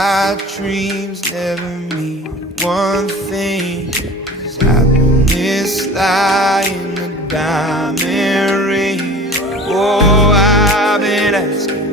my dreams never mean one thing. Does happiness lie in a diamond ring? Oh, I've been asking